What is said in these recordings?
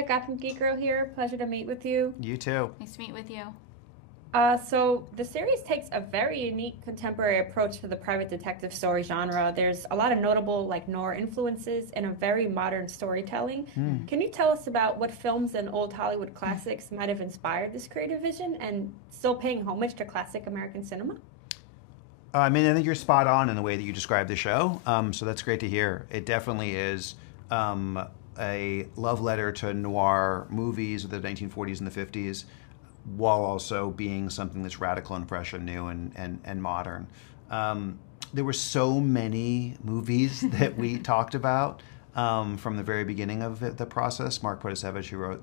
Olivia, Gothamgeekgirl here. Pleasure to meet with you. You too. Nice to meet with you. So the series takes a very unique contemporary approach to the private detective story genre. There's a lot of notable like noir influences and a very modern storytelling. Can you tell us about what films and old Hollywood classics might have inspired this creative vision and still paying homage to classic American cinema? I think you're spot on in the way that you describe the show. So that's great to hear. It definitely is a love letter to noir movies of the 1940s and the 50s, while also being something that's radical and fresh and new and modern. There were so many movies that we talked about from the very beginning of the process. Mark Protasevich, who wrote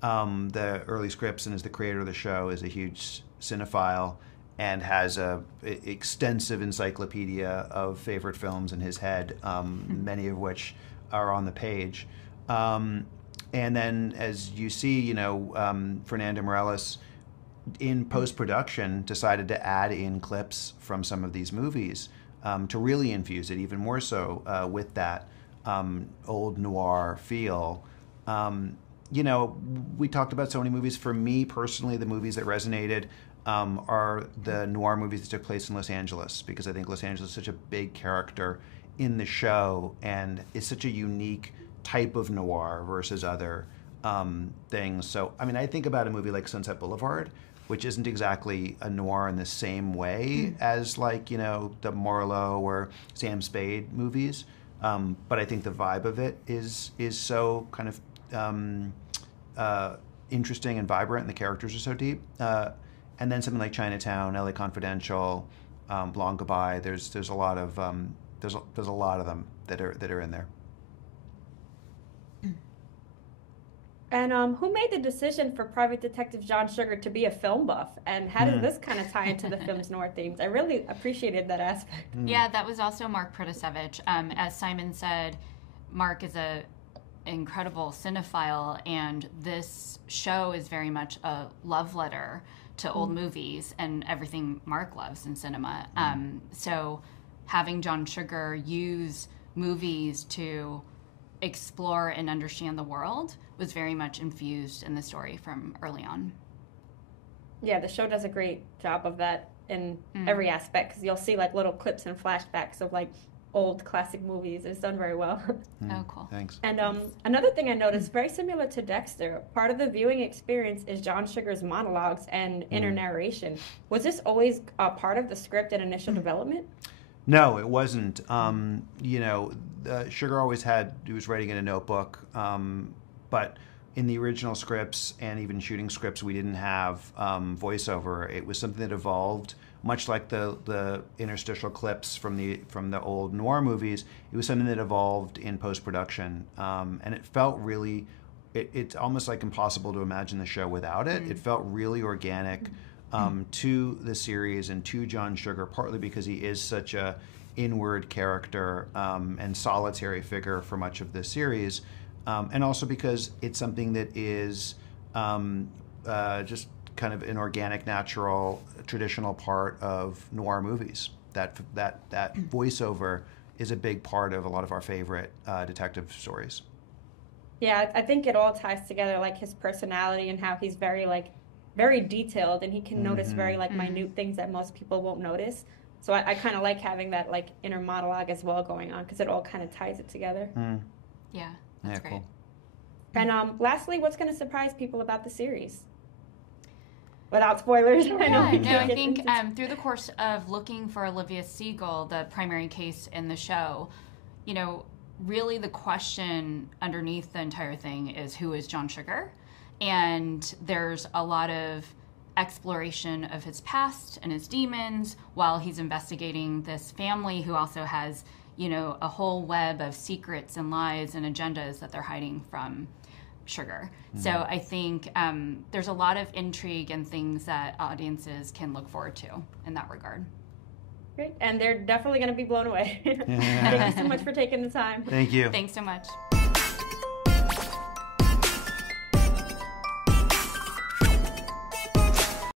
the early scripts and is the creator of the show, is a huge cinephile and has a extensive encyclopedia of favorite films in his head, many of which are on the page. And then, as you see, Fernando Morales, in post-production, decided to add in clips from some of these movies to really infuse it even more so with that old noir feel. We talked about so many movies. For me personally, the movies that resonated are the noir movies that took place in Los Angeles, because I think Los Angeles is such a big character in the show and is such a unique type of noir versus other things. So, I think about a movie like Sunset Boulevard, which isn't exactly a noir in the same way as the Marlowe or Sam Spade movies. But I think the vibe of it is so kind of interesting and vibrant, and the characters are so deep. And then something like Chinatown, LA Confidential, Long Goodbye. There's a lot of there's a lot of them that are in there. And who made the decision for Private Detective John Sugar to be a film buff? And how does this kind of tie into the film's noir themes? I really appreciated that aspect. Yeah, that was also Mark Protasevich. As Simon said, Mark is a incredible cinephile, and this show is very much a love letter to old movies and everything Mark loves in cinema. So having John Sugar use movies to explore and understand the world was very much infused in the story from early on. Yeah, the show does a great job of that in every aspect, because you'll see like little clips and flashbacks of like old classic movies. It's done very well. Oh, cool. Thanks. And another thing I noticed, very similar to Dexter, part of the viewing experience is John Sugar's monologues and inner narration. Was this always a part of the script and initial development? No, it wasn't. Sugar always he was writing in a notebook, but in the original scripts and even shooting scripts, we didn't have voiceover. It was something that evolved, much like the interstitial clips from the old noir movies. It was something that evolved in post-production, and it felt really, it's almost like impossible to imagine the show without it. It felt really organic to the series and to John Sugar, partly because he is such a inward character and solitary figure for much of the series, and also because it's something that is just kind of an organic, natural, traditional part of noir movies. That voiceover is a big part of a lot of our favorite detective stories. Yeah, I think it all ties together, like his personality and how he's very detailed, and he can notice very minute things that most people won't notice. So I kind of like having that inner monologue as well going on, because it all kind of ties it together. Yeah, that's great. Cool. And lastly, what's going to surprise people about the series? Without spoilers. I think through the course of looking for Olivia Siegel, the primary case in the show, really the question underneath the entire thing is, who is John Sugar? And there's a lot of exploration of his past and his demons while he's investigating this family who also has, a whole web of secrets and lies and agendas that they're hiding from Sugar. So I think there's a lot of intrigue and things that audiences can look forward to in that regard. Great. And they're definitely going to be blown away. Thank you so much for taking the time. Thank you. Thanks so much.